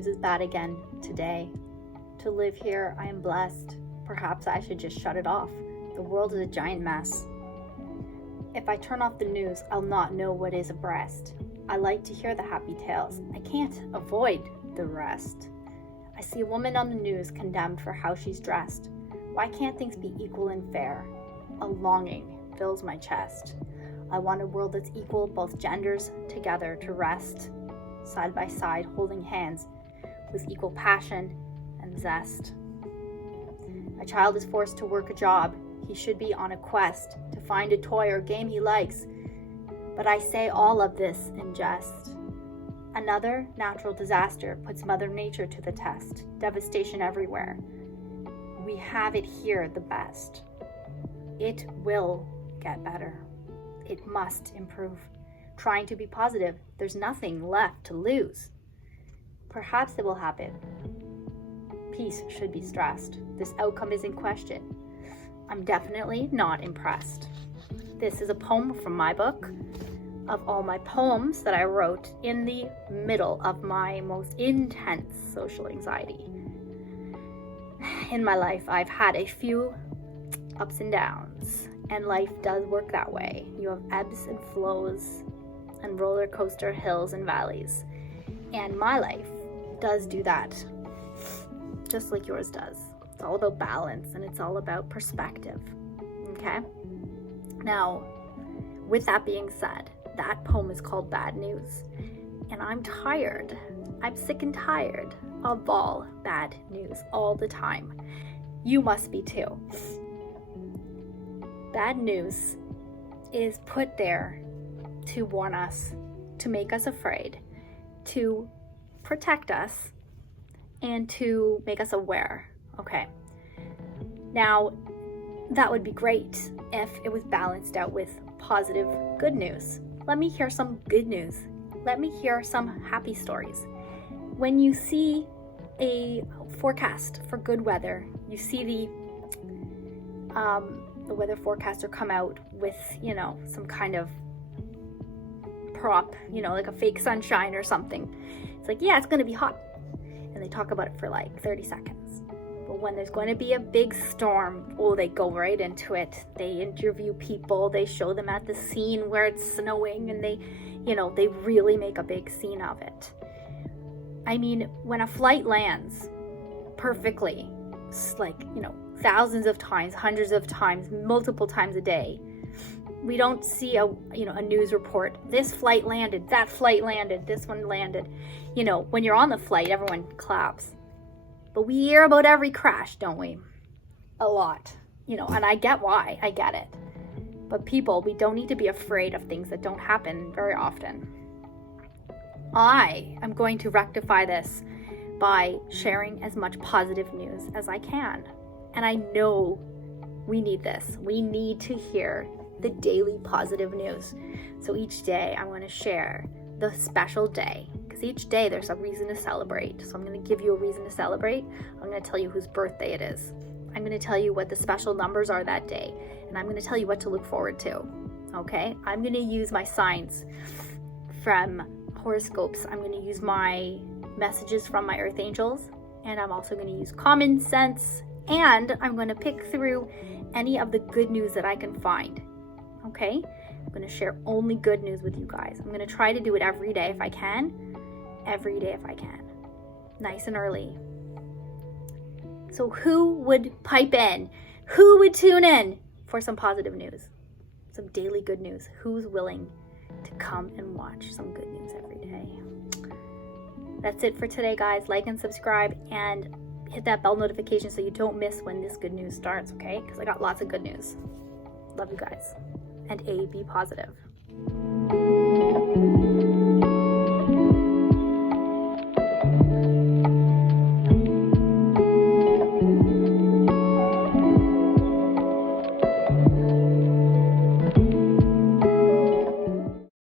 news is bad again today. To live here, I am blessed. Perhaps I should just shut it off. The world is a giant mess. If I turn off the news, I'll not know what is abreast. I like to hear the happy tales. I can't avoid the rest. I see a woman on the news condemned for how she's dressed. Why can't things be equal and fair? A longing fills my chest. I want a world that's equal, both genders together to rest, side by side, holding hands with equal passion and zest. A child is forced to work a job. He should be on a quest to find a toy or game he likes. But I say all of this in jest. Another natural disaster puts Mother Nature to the test. Devastation everywhere. We have it here the best. It will get better. It must improve. Trying to be positive, there's nothing left to lose. Perhaps it will happen. Peace should be stressed. This outcome is in question. I'm definitely not impressed. This is a poem from my book of all my poems that I wrote in the middle of my most intense social anxiety. In my life, I've had a few ups and downs, and life does work that way. You have ebbs and flows and roller coaster hills and valleys. And my life does do that, just like yours does. It's all about balance and it's all about perspective, okay? Now, with that being said, that poem is called Bad News. And I'm tired. I'm sick and tired of all bad news all the time. You must be too. Bad news is put there to warn us, to make us afraid, to protect us, and to make us aware. Okay. Now, that would be great if it was balanced out with positive good news. Let me hear some good news. Let me hear some happy stories. When you see a forecast for good weather, you see the weather forecaster come out with, some kind of prop, like a fake sunshine or something. It's like, yeah, it's going to be hot. And they talk about it for like 30 seconds. But when there's going to be a big storm, they go right into it. They interview people, they show them at the scene where it's snowing, and they really make a big scene of it. I mean, when a flight lands perfectly, thousands of times, hundreds of times, multiple times a day, we don't see a news report. This flight landed, that flight landed, this one landed. When you're on the flight, everyone claps. But we hear about every crash, don't we? A lot. And I get why. I get it. But people, we don't need to be afraid of things that don't happen very often. I am going to rectify this by sharing as much positive news as I can. And I know we need this. We need to hear the daily positive news. So each day I want to share the special day, because each day there's a reason to celebrate. So I'm going to give you a reason to celebrate. I'm going to tell you whose birthday it is. I'm going to tell you what the special numbers are that day, and I'm going to tell you what to look forward to. Okay? I'm going to use my signs from horoscopes. I'm going to use my messages from my earth angels, and I'm also going to use common sense, and I'm going to pick through any of the good news that I can find. Okay? I'm going to share only good news with you guys. I'm going to try to do it every day if I can. Every day if I can. Nice and early. So who would pipe in? Who would tune in for some positive news? Some daily good news? Who's willing to come and watch some good news every day? That's it for today, guys. Like and subscribe and hit that bell notification so you don't miss when this good news starts, okay? Because I got lots of good news. Love you guys. And be positive.